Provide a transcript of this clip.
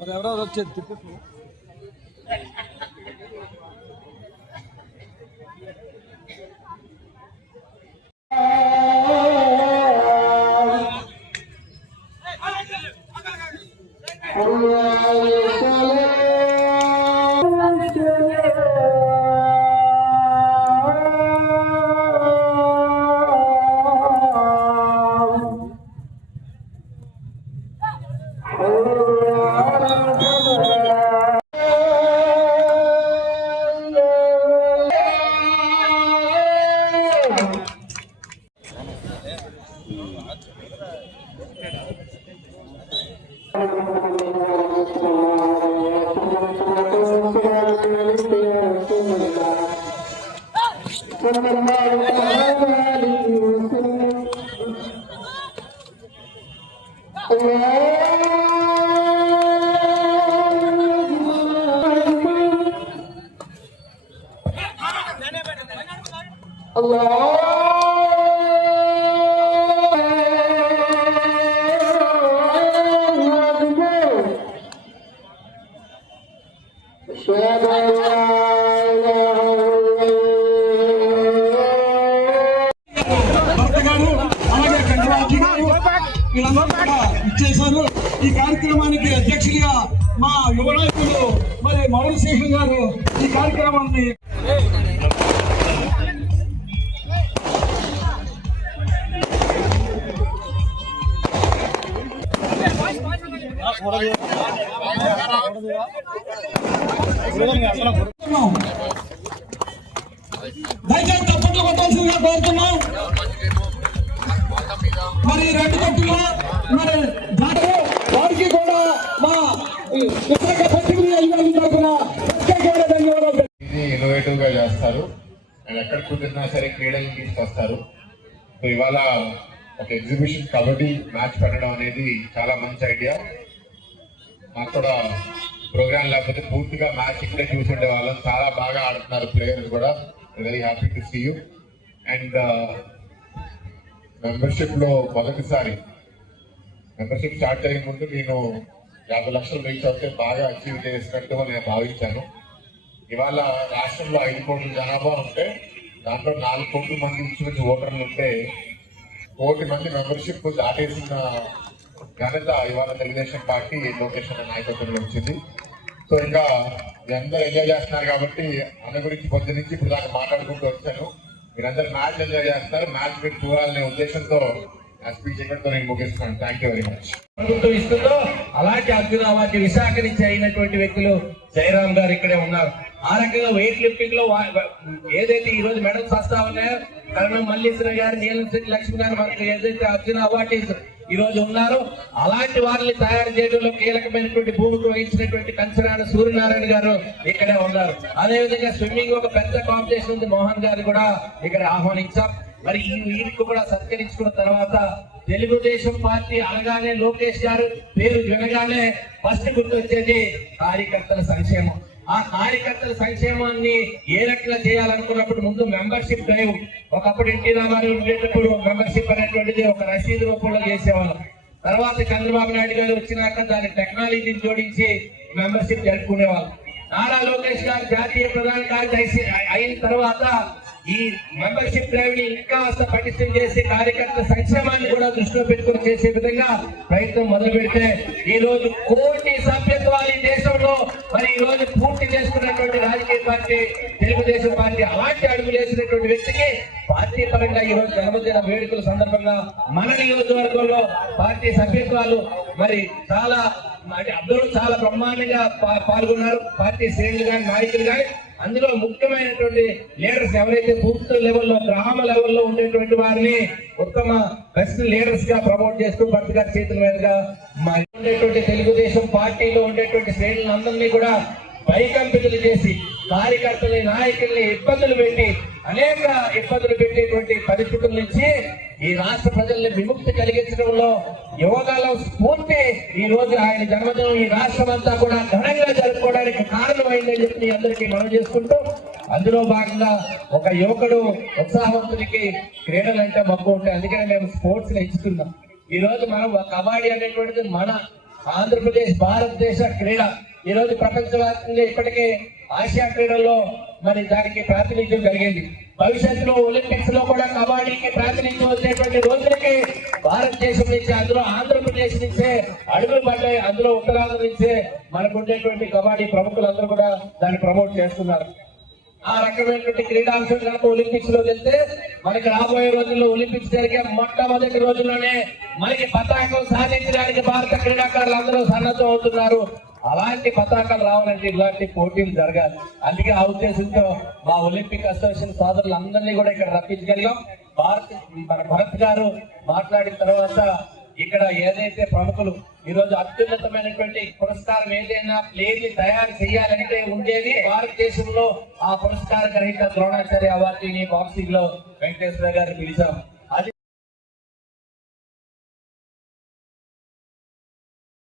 ఎవరెవరు వచ్చేది తిప్పి భరత ఇచ్చేశారు. ఈ కార్యక్రమానికి అధ్యక్షుడిగా మా యువనాయకులు మరి మౌన గారు ఈ కార్యక్రమాన్ని దయచేసి తప్పట్లు కొట్టాల్సిందిగా కోరుతున్నాం. మరి రెండు కట్టులో మరి దాంట్లో వారికి కూడా మా విశాఖ పశ్చిమ నియోజకవర్గం తరఫున ప్రత్యేకమైన ధన్యవాదాలు ఇన్నోవేటివ్గా చేస్తారు. అండ్ ఎక్కడ కుదిరినా సరే క్రీడలు తీసుకొస్తారు. ఇవాళ ఒక ఎగ్జిబిషన్ కబడ్డీ మ్యాచ్ పెట్టడం అనేది చాలా మంచి ఐడియా మాకు కూడా ప్రోగ్రామ్ లేకపోతే పూర్తిగా మ్యాచ్ ఇక్కడే చూసుండే వాళ్ళం. చాలా బాగా ఆడుతున్నారు ప్లేయర్స్ కూడా. Very happy to see you and మెంబర్షిప్లో మొదటిసారి మెంబర్షిప్ స్టార్ట్ అయ్యే ముందు నేను యాభై లక్షలు రీచ్ అవుతే బాగా అచీవ్ చేసినట్టు నేను భావించాను. ఇవాళ రాష్ట్రంలో ఐదు కోట్ల జనాభా ఉంటే దాంట్లో నాలుగు కోట్ల మంది ఇంచుమించు ఓటర్లు ఉంటే కోటి మంది మెంబర్షిప్ దాటేసిన ఘనత ఇవాళ తెలుగుదేశం పార్టీ లోకేష్ అనే నాయకత్వంలో వచ్చింది సో ఇంకా మీరందరూ ఎంజాయ్ చేస్తున్నారు కాబట్టి అన్న గురించి పొద్దు నుంచి ఇప్పుడు దాకా మాట్లాడుకుంటూ వచ్చాను. మీరందరూ మ్యాచ్ ఎంజాయ్ చేస్తారు. మ్యాచ్ మీరు చూడాలనే ఉద్దేశంతో నా స్పీచ్ ఇక్కడితో నేను ముగిస్తున్నాను. థ్యాంక్ యూ వెరీ మచ్ ప్రభుత్వం ఇస్తుందో అలాంటి అర్జున అవార్డు విశాఖ నుంచి అయినటువంటి వ్యక్తులు జయరామ్ గారు ఇక్కడే ఉన్నారు. ఆ రకంగా వెయిట్ లిఫ్టింగ్లో ఏదైతే ఈ రోజు మెడల్స్ వస్తా ఉన్నాయో కరణం మల్లీశ్వర గారు నీలం శెట్టి లక్ష్మి గారు మనకి ఏదైతే అర్జున అవార్డు ఈ రోజు అలాంటి వారిని తయారు చేయడంలో కీలకమైనటువంటి భూమికి వహించినటువంటి కంచనాడ సూర్యనారాయణ గారు ఇక్కడే ఉన్నారు. అదేవిధంగా స్విమ్మింగ్ ఒక పెద్ద కాంపిటీషన్ ఉంది. మోహన్ గారు కూడా ఇక్కడ ఆహ్వానించాం మరి ఈ వీరికి కూడా సత్కరించుకున్న తర్వాత తెలుగుదేశం పార్టీ అనగానే లోకేష్ గారు పేరు వినగానే ఫస్ట్ గుర్తొచ్చేది కార్యకర్తల సంక్షేమం. ఆ కార్యకర్తల సంక్షేమాన్ని ఏ రకంగా చేయాలనుకున్నప్పుడు ముందు మెంబర్షిప్ డ్రైవ్. ఒకప్పుడు ఎన్టీ రామారావు ఉండేటప్పుడు మెంబర్షిప్ అనేటువంటిది ఒక రసీదు రూపంలో చేసేవాళ్ళం. తర్వాత చంద్రబాబు నాయుడు గారు వచ్చినాక దాని టెక్నాలజీని జోడించి మెంబర్షిప్ జరుపుకునేవాళ్ళం. నారా లోకేష్ గారు జాతీయ ప్రధాన కార్యదర్శి అయిన తర్వాత ఈ మెంబర్షిప్ డ్రైవ్ని ఇంకా పటిష్టం చేసి కార్యకర్తల సంక్షేమాన్ని కూడా దృష్టిలో పెట్టుకుని చేసే విధంగా ప్రయత్నం మొదలు పెడితే ఈ రోజు కోటి సభ్యత్వాలు ఈ దేశంలో మరి ఈ రోజు పూర్తి చేసుకున్నటువంటి రాజకీయ పార్టీ తెలుగుదేశం పార్టీ అలాంటి అడుగులు వేసినటువంటి వ్యక్తికి పార్టీ పరంగా ఈ రోజు జన్మదిన వేడుకల సందర్భంగా మన నియోజకవర్గంలో పార్టీ సభ్యత్వాలు మరి చాలా అంటే అందరూ చాలా బ్రహ్మాండంగా పాల్గొన్నారు. పార్టీ శ్రేణులు కానీ నాయకులు కానీ అందులో ముఖ్యమైనటువంటి లీడర్స్ ఎవరైతే బూత్ లెవెల్లో గ్రామ లెవెల్లో ఉండేటువంటి వారిని ఉత్తమ బెస్ట్ లీడర్స్గా ప్రమోట్ చేస్తూ భర్త గారి చేతుల మీదుగా ఉండేటువంటి తెలుగుదేశం పార్టీలో ఉండేటువంటి శ్రేణులందరినీ కూడా వైకంపితులు చేసి కార్యకర్తల్ని నాయకుల్ని ఇబ్బందులు పెట్టి అనేక ఇబ్బందులు పెట్టేటువంటి పరిస్థితుల నుంచి ఈ రాష్ట్ర ప్రజల్ని విముక్తి కలిగించడంలో యోగాలో స్ఫూర్తి ఈ రోజు ఆయన జన్మదినం. ఈ రాష్ట్రం అంతా కూడా ఘనంగా జరుపుకోవడానికి కారణమైందని చెప్పి అందరికీ మనం చేసుకుంటూ అందులో భాగంగా ఒక యువకుడు ఉత్సాహవంతుడికి క్రీడలు అంటే మక్కువ ఉంటాయి అందుకనే మేము స్పోర్ట్స్ ఎంచుకున్నాం ఈ రోజు మనం కబడ్డీ అనేటువంటిది మన ఆంధ్రప్రదేశ్ భారతదేశ క్రీడ. ఈ రోజు ప్రపంచవ్యాప్తంగా ఇప్పటికే ఆసియా క్రీడల్లో మరి దానికి ప్రాతినిధ్యం కలిగింది. భవిష్యత్తులో ఒలింపిక్స్లో కూడా కబడ్డీకి ప్రాతినిధ్యం వచ్చేటువంటి రోజులకి భారతదేశం నుంచి అందులో ఆంధ్రప్రదేశ్ నుంచే అడుగులు పడ్డాయి. అందులో ఉత్తరాంధ్ర నుంచే మనకు ఉండేటువంటి కబడ్డీ ప్రముఖులందరూ కూడా దాన్ని ప్రమోట్ చేస్తున్నారు. ఆ రకమైనటువంటి క్రీడాంశం కనుక ఒలింపిక్స్లో వెళ్తే మనకి రాబోయే రోజుల్లో ఒలింపిక్స్ జరిగే మొట్టమొదటి రోజుల్లోనే మనకి పతాకం సాధించడానికి భారత క్రీడాకారులు అందరూ సన్నద్ధం అవుతున్నారు అలాంటి పతాకాలు రావాలంటే ఇలాంటి పోటీలు జరగాలి. అందుకే ఆ ఉద్దేశంతో మా ఒలింపిక్ అసోసియేషన్ సోదరులు అందరినీ కూడా ఇక్కడ రప్పించగలిగాం. భారత్ మన భరత్ గారు మాట్లాడిన తర్వాత ఇక్కడ ఏదైతే ప్రముఖులు ఈరోజు అత్యున్నతమైనటువంటి పురస్కారం ఏదైనా ప్లేన్ని తయారు చేయాలంటే ఉండేది భారతదేశంలో ఆ పురస్కార గ్రహీత ద్రోణాచార్య అవార్డుని బాక్సింగ్లో వెంకటేశ్వర గారిని పిలిచాం.